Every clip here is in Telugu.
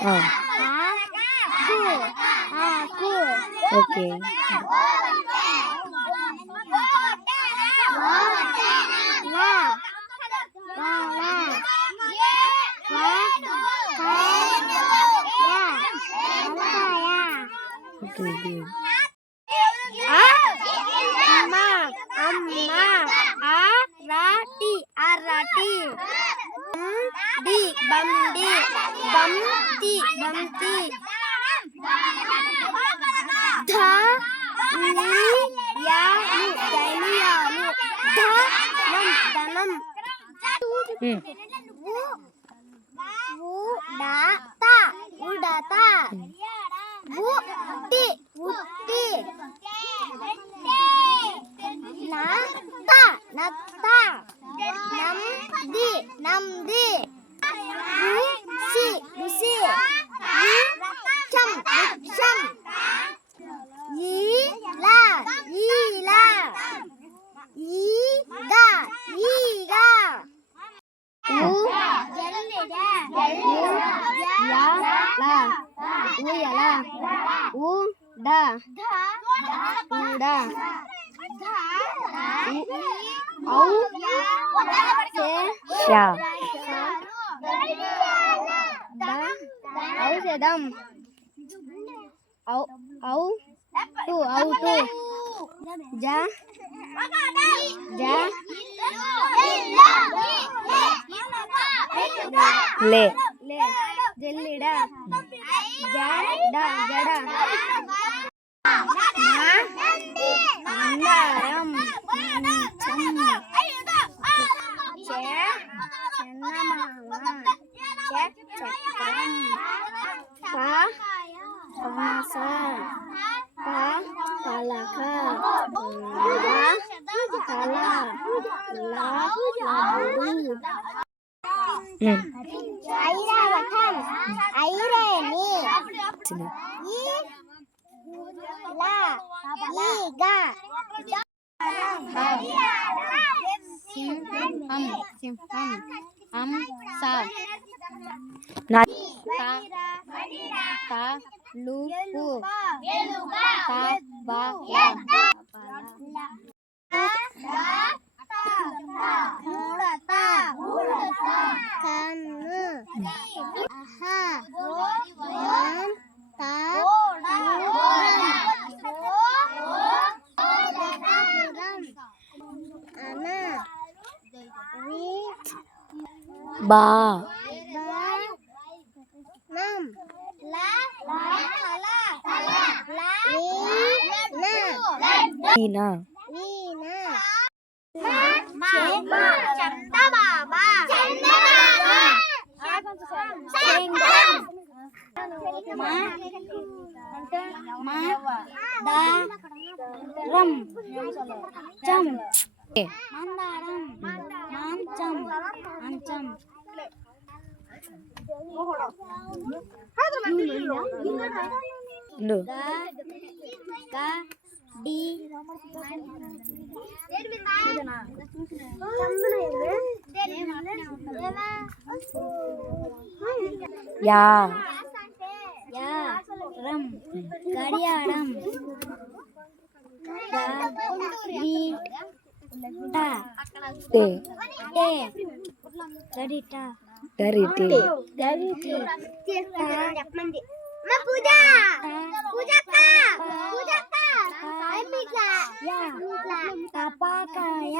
ఓకే. Okay, good. అరటి బండి బంతి బంతి ధనియాలు ధనం ఉడత ఉట్టి ఉట్టి నత్త నత్త నంది నంది రుచి రుచి వృక్షం వృక్షం ఈల ఈల ఈగ ఈగ ఊయల ఊడ ఊడ ఔషధం ఔటు లే జల్లిడ జడ జడ మందారం చక్రం పనస పలక తల లడ్డు ఐరావతం ఐరేని ఈగ సింహం సింహం హంస తలుపు ఉడత కన్ను బా ఈనా యా గడియారం గరిటె టపాకాయ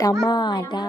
టమాటా